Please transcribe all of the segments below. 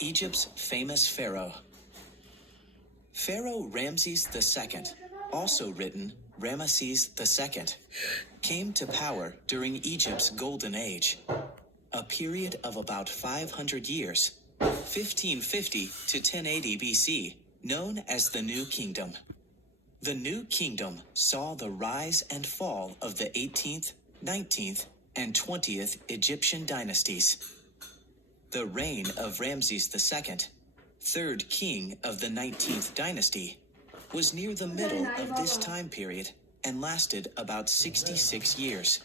Egypt's famous pharaoh. Pharaoh Ramses II, also written Ramesses II, came to power during Egypt's Golden Age, a period of about 500 years, 1550 to 1080 BC, known as the New Kingdom. The New Kingdom saw the rise and fall of the 18th, 19th, and 20th Egyptian dynasties. The reign of Ramses II, third king of the 19th dynasty, was near the middle of this time period and lasted about 66 years,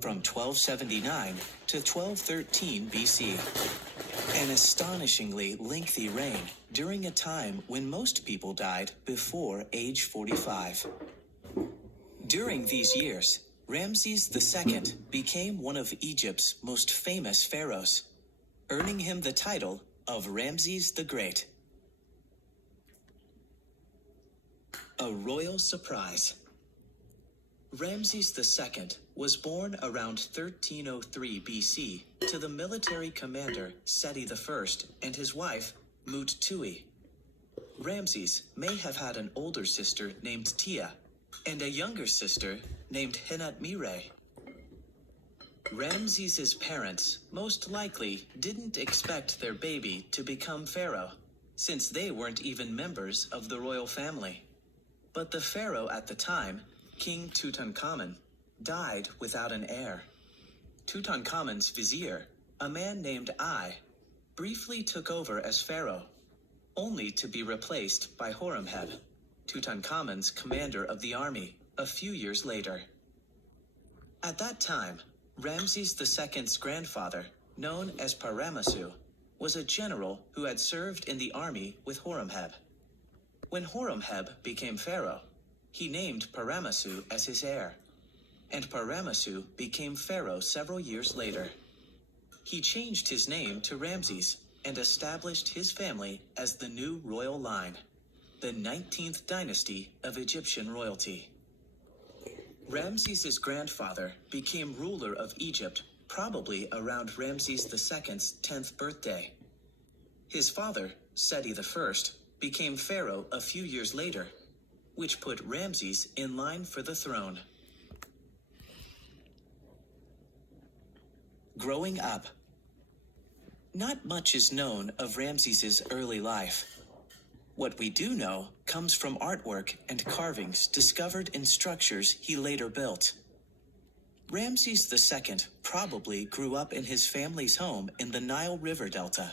from 1279 to 1213 BC. An astonishingly lengthy reign during a time when most people died before age 45. During these years, Ramses II became one of Egypt's most famous pharaohs, earning him the title of Ramses the Great. A royal surprise. Ramses II was born around 1303 BC to the military commander Seti I and his wife Mut-Tui. Ramses may have had an older sister named Tia and a younger sister named Henat-Mire. Ramses's parents most likely didn't expect their baby to become pharaoh, since they weren't even members of the royal family. But the pharaoh at the time, King Tutankhamun, died without an heir. Tutankhamun's vizier, a man named Ai, briefly took over as pharaoh, only to be replaced by Horemheb, Tutankhamun's commander of the army, a few years later. At that time, Ramses II's grandfather, known as Paramasu, was a general who had served in the army with Horemheb. When Horemheb became pharaoh, he named Paramasu as his heir, and Paramasu became pharaoh several years later. He changed his name to Ramses and established his family as the new royal line, the 19th dynasty of Egyptian royalty. Ramses's grandfather became ruler of Egypt probably around Ramses II's 10th birthday. His father, Seti I, became pharaoh a few years later, which put Ramses in line for the throne. Growing up. Not much is known of Ramses's early life. What we do know comes from artwork and carvings discovered in structures he later built. Ramses II probably grew up in his family's home in the Nile River Delta.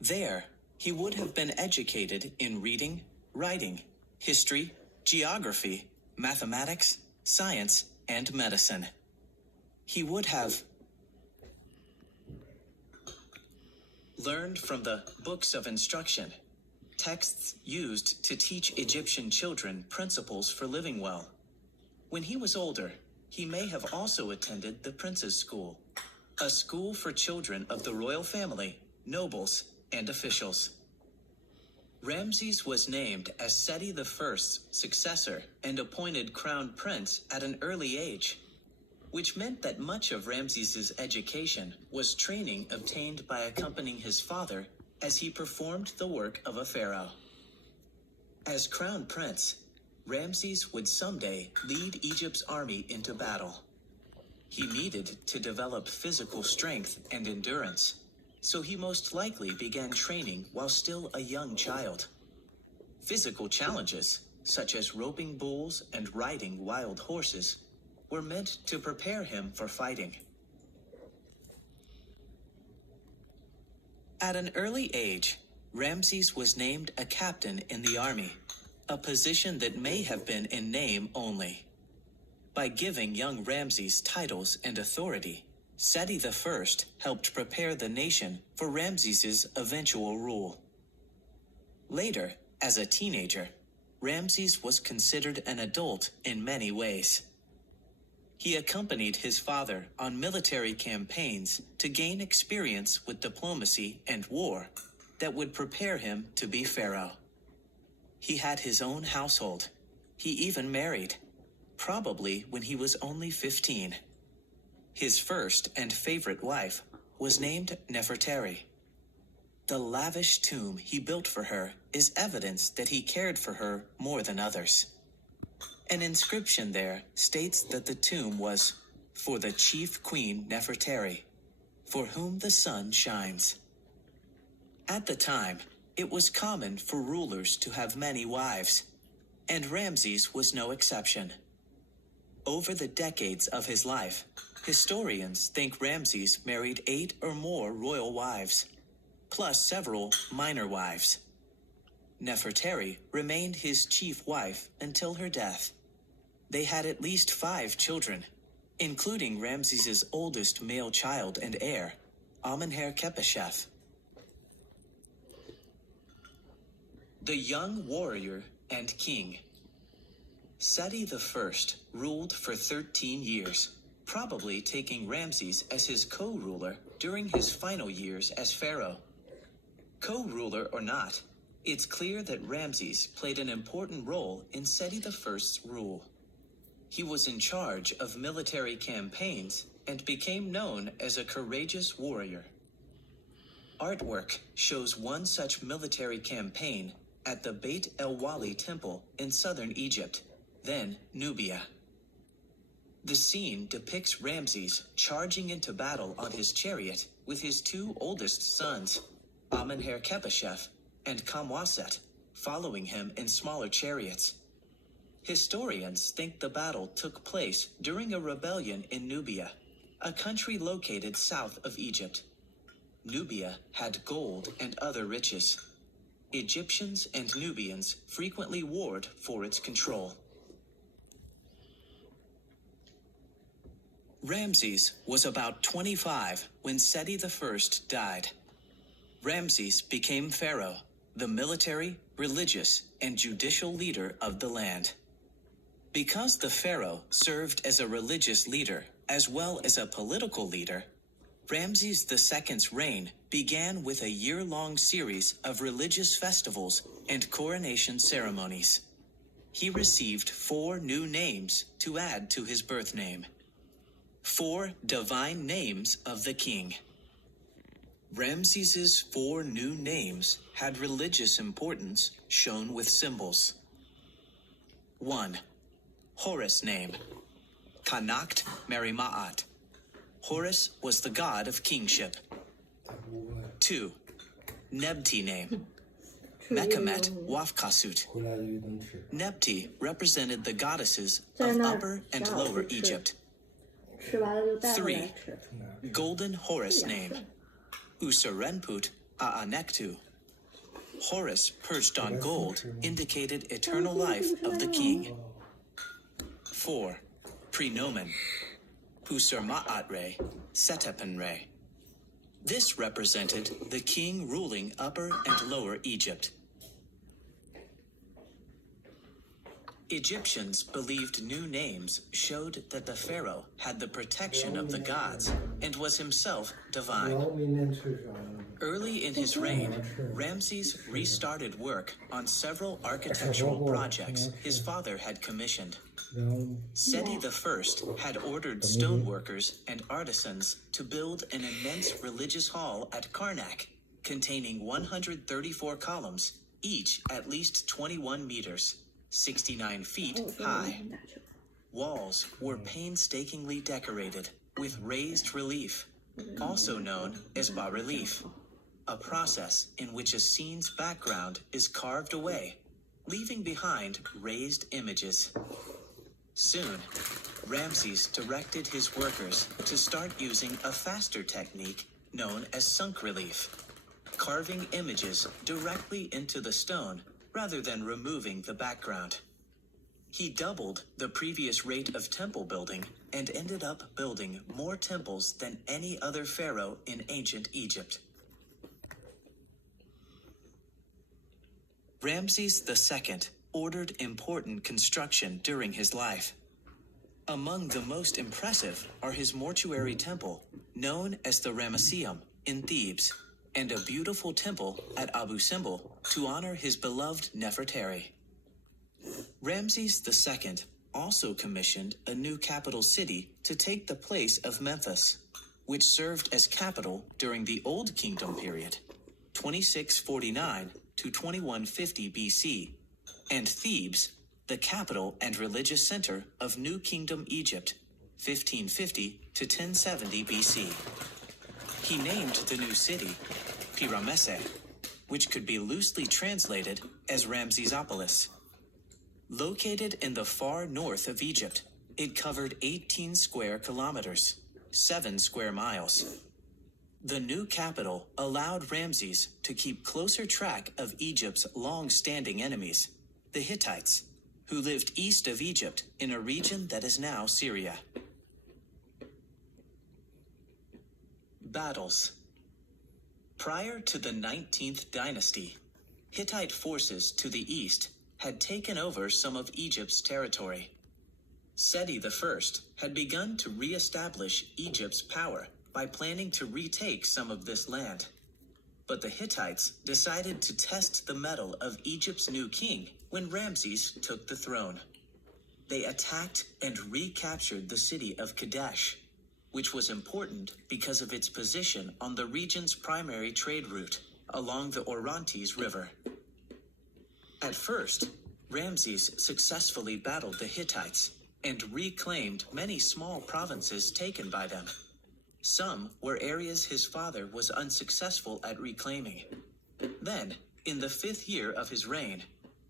There, he would have been educated in reading, writing, history, geography, mathematics, science, and medicine. He would have learned from the books of instruction, texts used to teach Egyptian children principles for living well. When he was older, he may have also attended the prince's school, a school for children of the royal family, nobles, and officials. Ramses was named as Seti I's successor and appointed crown prince at an early age, which meant that much of Ramses's education was training obtained by accompanying his father as he performed the work of a pharaoh. As crown prince, Ramses would someday lead Egypt's army into battle. He needed to develop physical strength and endurance, so he most likely began training while still a young child. Physical challenges, such as roping bulls and riding wild horses, were meant to prepare him for fighting. At an early age, Ramses was named a captain in the army, a position that may have been in name only. By giving young Ramses titles and authority, Seti I helped prepare the nation for Ramses's eventual rule. Later, as a teenager, Ramses was considered an adult in many ways. He accompanied his father on military campaigns to gain experience with diplomacy and war that would prepare him to be pharaoh. He had his own household. He even married, probably when he was only 15. His first and favorite wife was named Nefertari. The lavish tomb he built for her is evidence that he cared for her more than others. An inscription there states that the tomb was for the chief queen Nefertari, for whom the sun shines. At the time, it was common for rulers to have many wives, and Ramses was no exception. Over the decades of his life, historians think Ramses married 8 or more royal wives, plus several minor wives. Nefertari remained his chief wife until her death. They had at least 5 children, including Ramses's oldest male child and heir, Amenhotep. The young warrior and king. Seti I ruled for 13 years, probably taking Ramses as his co-ruler during his final years as pharaoh. Co-ruler or not, it's clear that Ramses played an important role in Seti I's rule. He was in charge of military campaigns and became known as a courageous warrior. Artwork shows one such military campaign at the Beit el-Wali temple in southern Egypt, then Nubia. The scene depicts Ramses charging into battle on his chariot with his 2 oldest sons, Amenhotep and Kamwaset, following him in smaller chariots. Historians think the battle took place during a rebellion in Nubia, a country located south of Egypt. Nubia had gold and other riches. Egyptians and Nubians frequently warred for its control. Ramses was about 25 when Seti I died. Ramses became pharaoh, the military, religious, and judicial leader of the land. Because the pharaoh served as a religious leader as well as a political leader, Ramses II's reign began with a year-long series of religious festivals and coronation ceremonies. He received 4 new names to add to his birth name. 4 divine names of the king. Ramses's 4 new names had religious importance shown with symbols. 1. Horus name. Kanakt Merima'at. Horus was the god of kingship. 2. Nebti name. Mekamet Wafkasut. Nebti represented the goddesses of Upper and Lower Egypt. 3. Golden Horus name. Usarenput Aanektu. Horus perched on gold indicated eternal life of the king. 4. Prenomen. Usurma'atre Setepenre. This represented the king ruling Upper and Lower Egypt. Egyptians believed new names showed that the pharaoh had the protection of the gods and was himself divine. Early in his reign, Ramses restarted work on several architectural projects his father had commissioned. Seti I had ordered stoneworkers and artisans to build an immense religious hall at Karnak, containing 134 columns, each at least 21 meters. 69 feet high. Walls were painstakingly decorated with raised relief, also known as bas-relief, a process in which a scene's background is carved away, leaving behind raised images. Soon, Ramses directed his workers to start using a faster technique known as sunk relief, carving images directly into the stone rather than removing the background. He doubled the previous rate of temple building and ended up building more temples than any other pharaoh in ancient Egypt. Ramses II ordered important construction during his life. Among the most impressive are his mortuary temple, known as the Ramesseum, in Thebes, and a beautiful temple at Abu Simbel to honor his beloved Nefertari. Ramses II also commissioned a new capital city to take the place of Memphis, which served as capital during the Old Kingdom period, 2649 to 2150 BC, and Thebes, the capital and religious center of New Kingdom Egypt, 1550 to 1070 BC. He named the new city Pyramesse, which could be loosely translated as Ramsesopolis. Located in the far north of Egypt, it covered 18 square kilometers, 7 square miles. The new capital allowed Ramses to keep closer track of Egypt's long-standing enemies, the Hittites, who lived east of Egypt in a region that is now Syria. Battles. Prior to the 19th dynasty, Hittite forces to the east had taken over some of Egypt's territory. Seti I had begun to re-establish Egypt's power by planning to retake some of this land. But the Hittites decided to test the mettle of Egypt's new king when Ramses took the throne. They attacked and recaptured the city of Kadesh, which was important because of its position on the region's primary trade route along the Orontes River. At first, Ramses successfully battled the Hittites and reclaimed many small provinces taken by them. Some were areas his father was unsuccessful at reclaiming. Then, in the 5th year of his reign,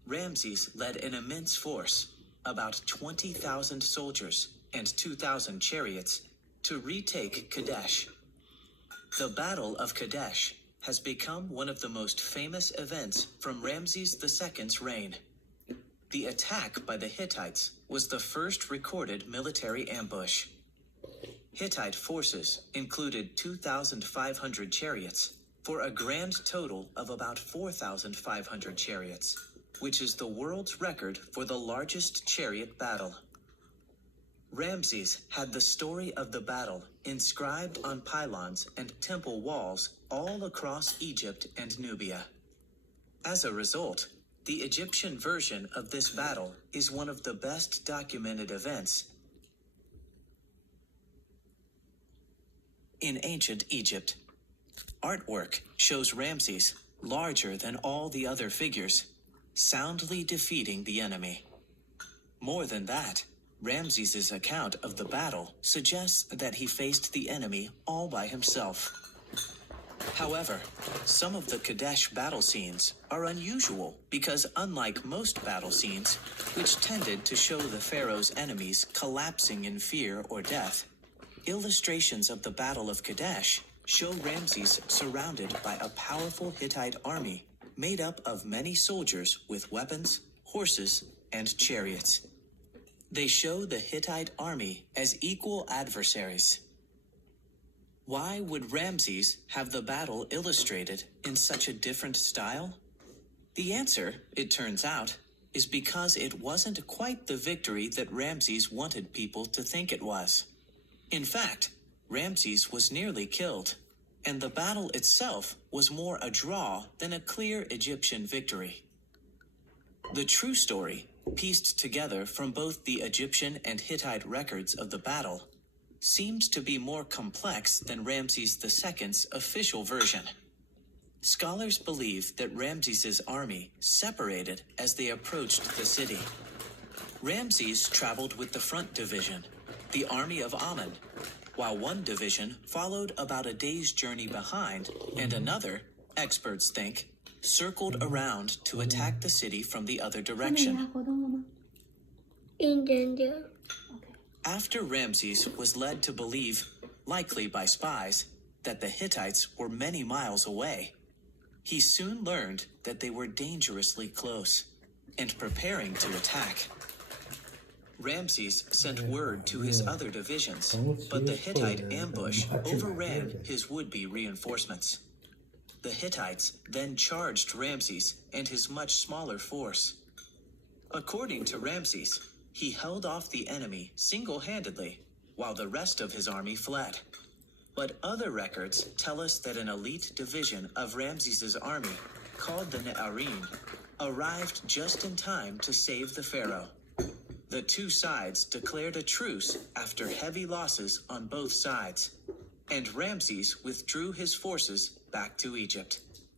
Ramses led an immense force, about 20,000 soldiers and 2,000 chariots, to retake Kadesh. The Battle of Kadesh has become one of the most famous events from Ramses II's reign. The attack by the Hittites was the first recorded military ambush. Hittite forces included 2,500 chariots, for a grand total of about 4,500 chariots, which is the world's record for the largest chariot battle. Ramses had the story of the battle inscribed on pylons and temple walls all across Egypt and Nubia. As a result, the Egyptian version of this battle is one of the best documented events. In ancient Egypt, artwork shows Ramses, larger than all the other figures, soundly defeating the enemy. More than that, Ramses's account of the battle suggests that he faced the enemy all by himself. However, some of the Kadesh battle scenes are unusual because, unlike most battle scenes, which tended to show the pharaoh's enemies collapsing in fear or death, illustrations of the Battle of Kadesh show Ramses surrounded by a powerful Hittite army made up of many soldiers with weapons, horses, and chariots. They show the Hittite army as equal adversaries. Why would Ramses have the battle illustrated in such a different style? The answer, it turns out, is because it wasn't quite the victory that Ramses wanted people to think it was. In fact, Ramses was nearly killed, and the battle itself was more a draw than a clear Egyptian victory. The true story, pieced together from both the Egyptian and Hittite records of the battle, seems to be more complex than Ramses II's official version. Scholars believe that Ramses's army separated as they approached the city. Ramses traveled with the front division, the army of Ammon, while one division followed about a day's journey behind, and another, experts think, circled around to attack the city from the other direction. After Ramses was led to believe, likely by spies, that the Hittites were many miles away, he soon learned that they were dangerously close and preparing to attack. Ramses sent word to his other divisions, but the Hittite ambush overran his would-be reinforcements. The Hittites then charged Ramses and his much smaller force. According to Ramses, he held off the enemy single-handedly, while the rest of his army fled. But other records tell us that an elite division of Ramses's army, called the Ne'arim, arrived just in time to save the pharaoh. The two sides declared a truce after heavy losses on both sides, and Ramses withdrew his forces back to Egypt.